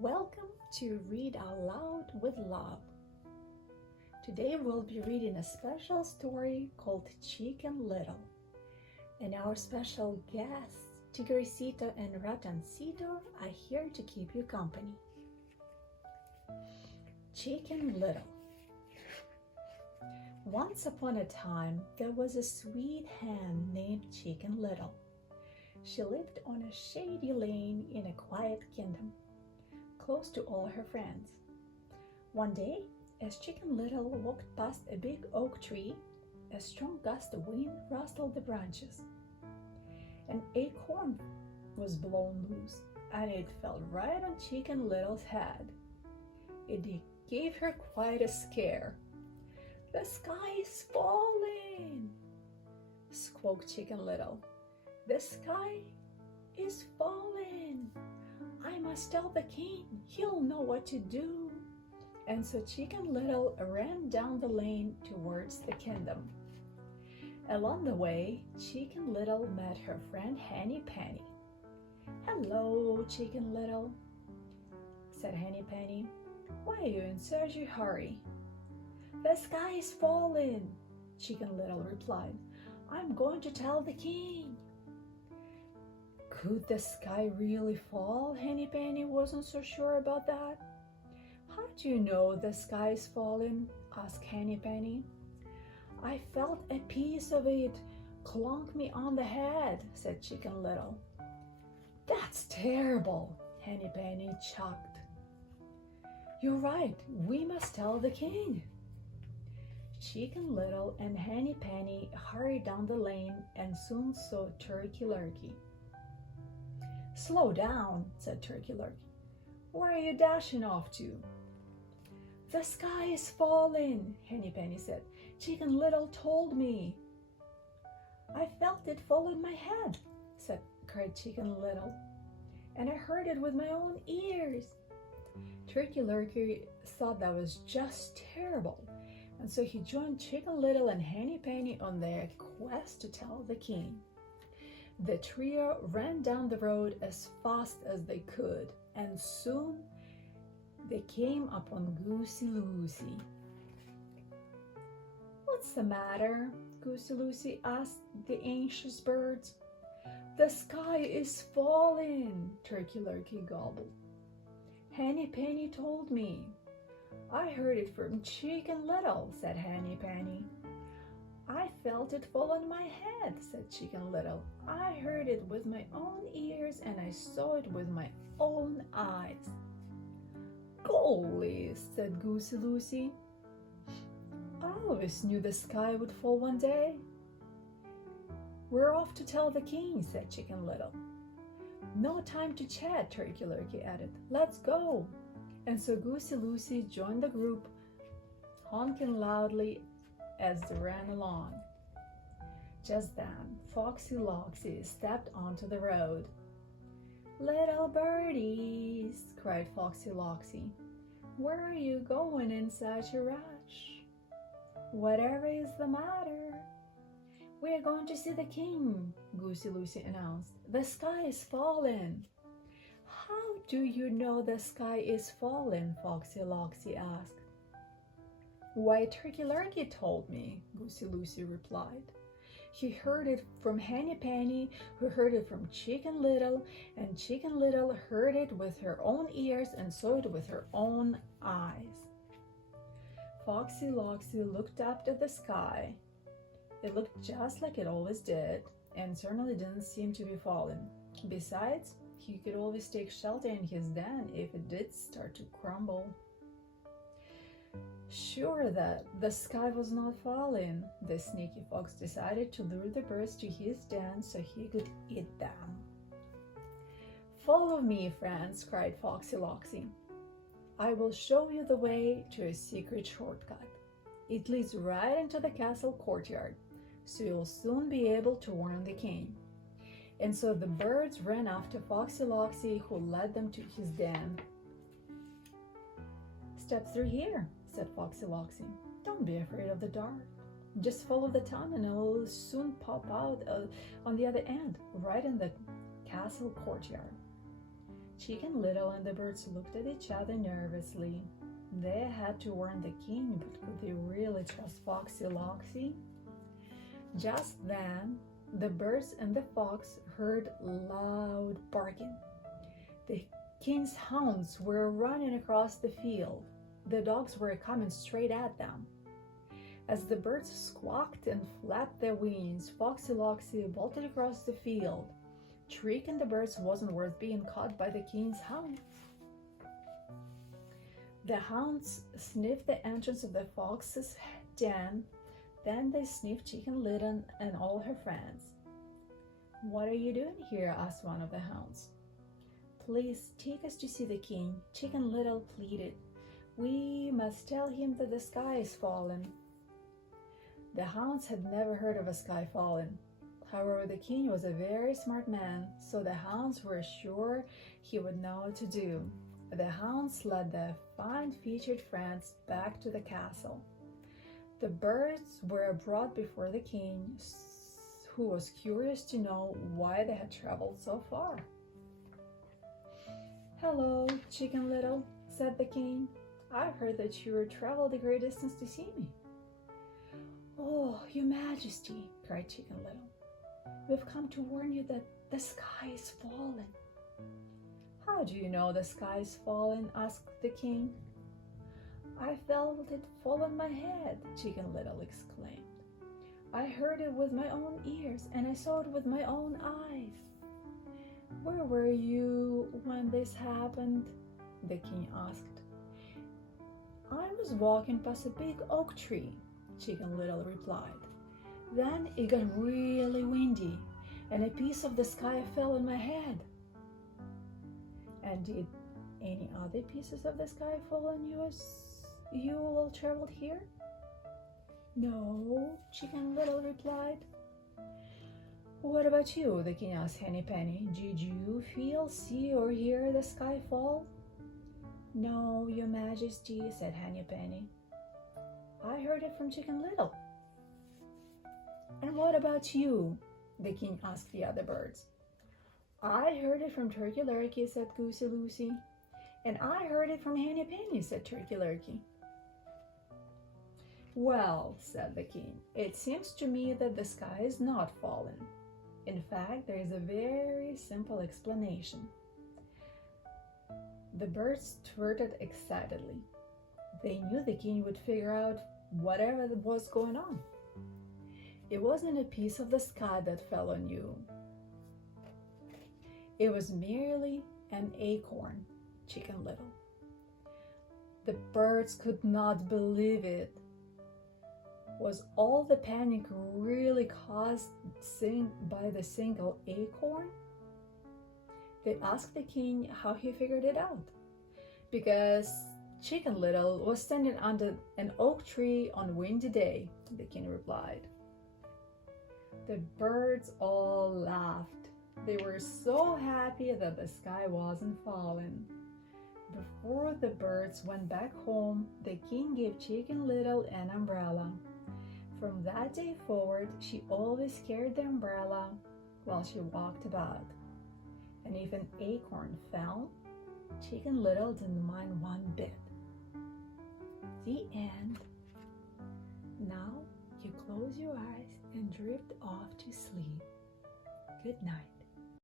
Welcome to Read Out Loud with Love. Today we'll be reading a special story called Chicken Little. And our special guests, Tigrecito and Ratancito, are here to keep you company. Chicken Little. Once upon a time, there was a sweet hen named Chicken Little. She lived on a shady lane in a quiet kingdom, close to all her friends. One day, as Chicken Little walked past a big oak tree, a strong gust of wind rustled the branches. An acorn was blown loose, and it fell right on Chicken Little's head. It gave her quite a scare. "The sky is falling!" squawked Chicken Little. "The sky is falling! I must tell the king. He'll know what to do." And so Chicken Little ran down the lane towards the kingdom. Along the way, Chicken Little met her friend Henny Penny. "Hello, Chicken Little," said Henny Penny. "Why are you in such a hurry?" "The sky is falling," Chicken Little replied. "I'm going to tell the king." Could the sky really fall? Henny Penny wasn't so sure about that. "How do you know the sky is falling?" asked Henny Penny. "I felt a piece of it clunk me on the head," said Chicken Little. "That's terrible," Henny Penny chuckled. "You're right, we must tell the king." Chicken Little and Henny Penny hurried down the lane and soon saw Turkey Lurkey. "Slow down," said Turkey Lurkey. "Where are you dashing off to?" "The sky is falling," Henny Penny said. "Chicken Little told me." "I felt it fall on my head," cried Chicken Little. "And I heard it with my own ears." Turkey Lurkey thought that was just terrible, and so he joined Chicken Little and Henny Penny on their quest to tell the king. The trio ran down the road as fast as they could, and soon they came upon Goosey Lucy. "What's the matter?" Goosey Lucy asked the anxious birds. "The sky is falling," Turkey Lurkey gobbled. "Henny Penny told me." "I heard it from Chicken Little," said Henny Penny. "I felt it fall on my head," said Chicken Little. "I heard it with my own ears and I saw it with my own eyes." "Golly," said Goosey Lucy. "I always knew the sky would fall one day." "We're off to tell the king," said Chicken Little. "No time to chat," Turkey Lurkey added. "Let's go." And so Goosey Lucy joined the group, honking loudly as they ran along. Just then, Foxy Loxy stepped onto the road. "Little birdies," cried Foxy Loxy, "where are you going in such a rush? Whatever is the matter?" "We're going to see the king," Goosey Lucy announced. "The sky is falling." "How do you know the sky is falling?" Foxy Loxy asked. "Why, Turkey Lurkey told me," Goosey Lucy replied. "He heard it from Henny Penny, who heard it from Chicken Little, and Chicken Little heard it with her own ears and saw it with her own eyes." Foxy Loxy looked up at the sky. It looked just like it always did, and certainly didn't seem to be falling. Besides, he could always take shelter in his den if it did start to crumble. Sure that the sky was not falling, the sneaky fox decided to lure the birds to his den so he could eat them. "Follow me, friends," cried Foxy Loxy. "I will show you the way to a secret shortcut. It leads right into the castle courtyard, so you'll soon be able to warn the king." And so the birds ran after Foxy Loxy, who led them to his den. "Step through here," said Foxy Loxy. "Don't be afraid of the dark. Just follow the tunnel and it will soon pop out on the other end, right in the castle courtyard." Chicken Little and the birds looked at each other nervously. They had to warn the king, but could they really trust Foxy Loxy? Just then, the birds and the fox heard loud barking. The king's hounds were running across the field. The dogs were coming straight at them. As the birds squawked and flapped their wings, Foxy Loxy bolted across the field. Tricking the birds wasn't worth being caught by the king's hounds. The hounds sniffed the entrance of the fox's den. Then they sniffed Chicken Little and all her friends. "What are you doing here?" asked one of the hounds. "Please take us to see the king," Chicken Little pleaded. "We must tell him that the sky is falling." The hounds had never heard of a sky falling. However, the king was a very smart man, so the hounds were sure he would know what to do. The hounds led their fine-featured friends back to the castle. The birds were brought before the king, who was curious to know why they had traveled so far. "Hello, Chicken Little," said the king. "I heard that you traveled a great distance to see me." "Oh, your majesty," cried Chicken Little. "We've come to warn you that the sky is falling." "How do you know the sky is falling?" asked the king. "I felt it fall on my head," Chicken Little exclaimed. "I heard it with my own ears, and I saw it with my own eyes." "Where were you when this happened?" the king asked. "I was walking past a big oak tree," Chicken Little replied. "Then it got really windy, and a piece of the sky fell on my head." "And did any other pieces of the sky fall on you as you all traveled here?" "No," Chicken Little replied. "What about you?" the king asked Henny Penny. "Did you feel, see, or hear the sky fall?" "No, your majesty," said Henny Penny. "I heard it from Chicken Little." "And what about you?" the king asked the other birds. "I heard it from Turkey Lurkey," said Goosey Lucy. "And I heard it from Henny Penny," said Turkey Lurkey. "Well," said the king, "it seems to me that the sky is not falling. In fact, there is a very simple explanation." The birds twittered excitedly. They knew the king would figure out whatever was going on. "It wasn't a piece of the sky that fell on you. It was merely an acorn, Chicken Little." The birds could not believe it. Was all the panic really caused by the single acorn? They asked the king how he figured it out. "Because Chicken Little was standing under an oak tree on a windy day," the king replied. The birds all laughed. They were so happy that the sky wasn't falling. Before the birds went back home, the king gave Chicken Little an umbrella. From that day forward, she always carried the umbrella while she walked about. And if an acorn fell, Chicken Little didn't mind one bit. The end. Now you close your eyes and drift off to sleep. Good night.